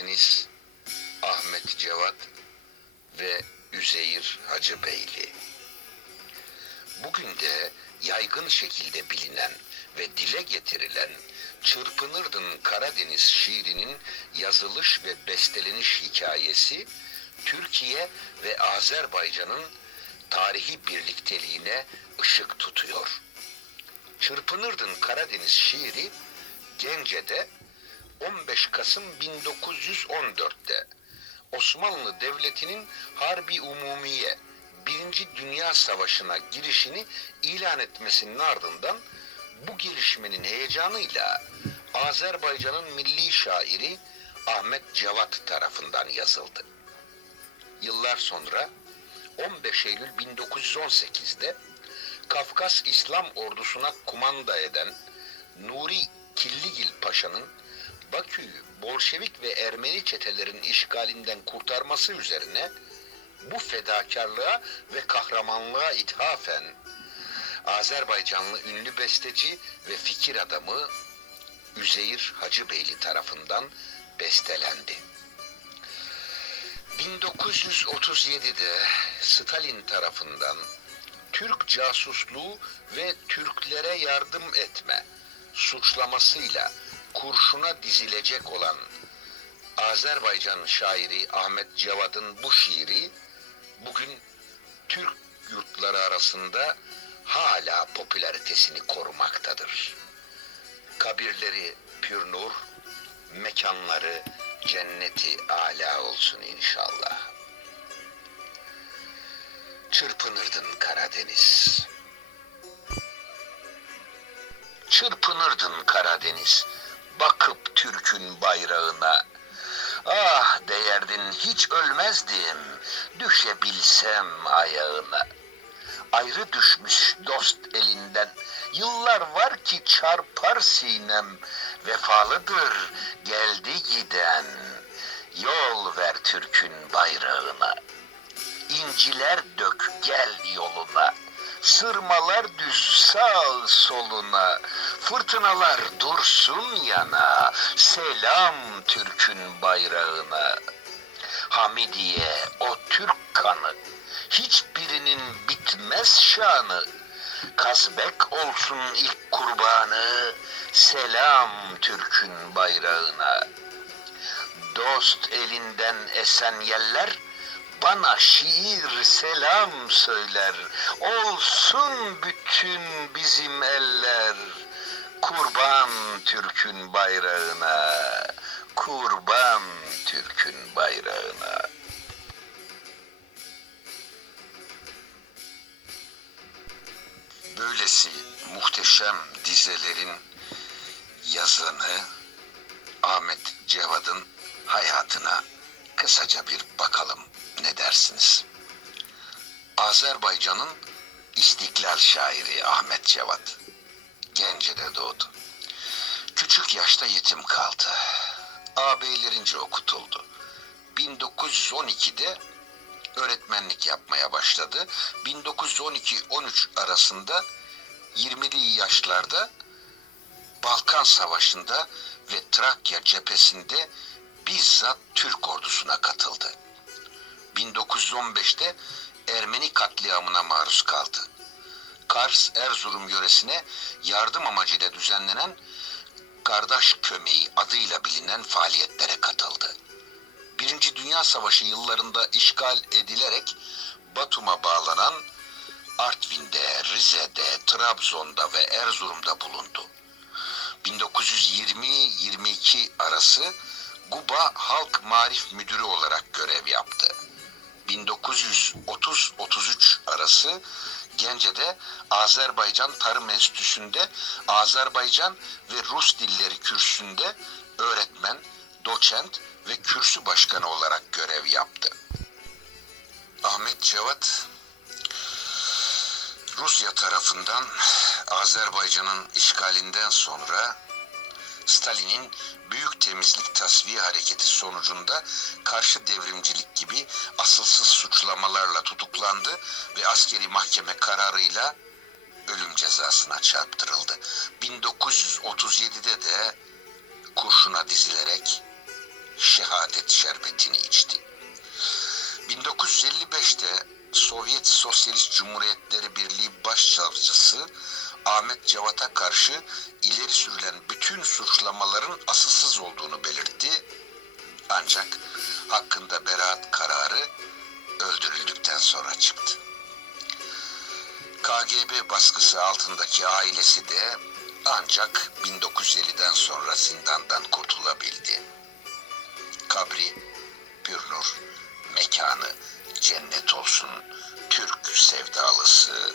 Karadeniz, Ahmet Cevat ve Üzeyir Hacıbeyli. Bugün de yaygın şekilde bilinen ve dile getirilen Çırpınırdın Karadeniz şiirinin yazılış ve besteleniş hikayesi Türkiye ve Azerbaycan'ın tarihi birlikteliğine ışık tutuyor. Çırpınırdın Karadeniz şiiri Gence'de 15 Kasım 1914'te Osmanlı Devleti'nin Harbi Umumiye Birinci Dünya Savaşı'na girişini ilan etmesinin ardından bu gelişmenin heyecanıyla Azerbaycan'ın milli şairi Ahmet Cevat tarafından yazıldı. Yıllar sonra 15 Eylül 1918'de Kafkas İslam ordusuna kumanda eden Nuri Killigil Paşa'nın Bakü'yü Bolşevik ve Ermeni çetelerin işgalinden kurtarması üzerine bu fedakarlığa ve kahramanlığa ithafen Azerbaycanlı ünlü besteci ve fikir adamı Üzeyir Hacıbeyli tarafından bestelendi. 1937'de Stalin tarafından Türk casusluğu ve Türklere yardım etme suçlamasıyla kurşuna dizilecek olan Azerbaycan şairi Ahmet Cevat'ın bu şiiri bugün Türk yurtları arasında hala popülaritesini korumaktadır. Kabirleri pür nur, mekanları cenneti ala olsun inşallah. Çırpınırdın Karadeniz. Çırpınırdın Karadeniz, bakıp Türk'ün bayrağına. Ah değerdin hiç ölmezdim, düşebilsem ayağına. Ayrı düşmüş dost elinden, yıllar var ki çarpar sinem. Vefalıdır geldi giden, yol ver Türk'ün bayrağına. İnciler dök gel yoluna. Sırmalar düz sağ soluna, fırtınalar dursun yana, selam Türk'ün bayrağına. Hamidiye o Türk kanı, hiçbirinin bitmez şanı. Kazbek olsun ilk kurbanı, selam Türk'ün bayrağına. Dost elinden esen yeller, bana şiir selam söyler. Olsun bütün bizim eller. Kurban Türk'ün bayrağına. Kurban Türk'ün bayrağına. Böylesi muhteşem dizelerin yazanı Ahmet Cevad'ın hayatına kısaca bir bakalım ne dersiniz? Azerbaycan'ın istiklal şairi Ahmet Cevat Gence'de doğdu. Küçük yaşta yetim kaldı. Ağabeylerince okutuldu. 1912'de öğretmenlik yapmaya başladı. 1912-13 arasında 20'li yaşlarda Balkan Savaşı'nda ve Trakya cephesinde bizzat Türk ordusuna katıldı. 1915'te Ermeni katliamına maruz kaldı. Kars Erzurum yöresine yardım amacıyla düzenlenen Kardeş Kömeği adıyla bilinen faaliyetlere katıldı. Birinci Dünya Savaşı yıllarında işgal edilerek Batum'a bağlanan Artvin'de, Rize'de, Trabzon'da ve Erzurum'da bulundu. 1920-22 arası Guba Halk Marif Müdürü olarak görev yaptı. 1930-33 arası Gence'de Azerbaycan Tarım Enstitüsü'nde Azerbaycan ve Rus dilleri kürsüsünde öğretmen, doçent ve kürsü başkanı olarak görev yaptı. Ahmet Cevat Rusya tarafından Azerbaycan'ın işgalinden sonra Stalin'in büyük temizlik tasfiye hareketi sonucunda karşı devrimcilik gibi asılsız suçlamalarla tutuklandı ve askeri mahkeme kararıyla ölüm cezasına çarptırıldı. 1937'de de kurşuna dizilerek şehadet şerbetini içti. 1955'te Sovyet Sosyalist Cumhuriyetleri Birliği Başsavcısı Ahmet Cevat'a karşı ileri sürülen bütün suçlamaların asılsız olduğunu belirtti. Ancak hakkında beraat kararı öldürüldükten sonra çıktı. KGB baskısı altındaki ailesi de ancak 1950'den sonra zindandan kurtulabildi. Kabri, Pürnur, mekanı cennet olsun Türk sevdalısı,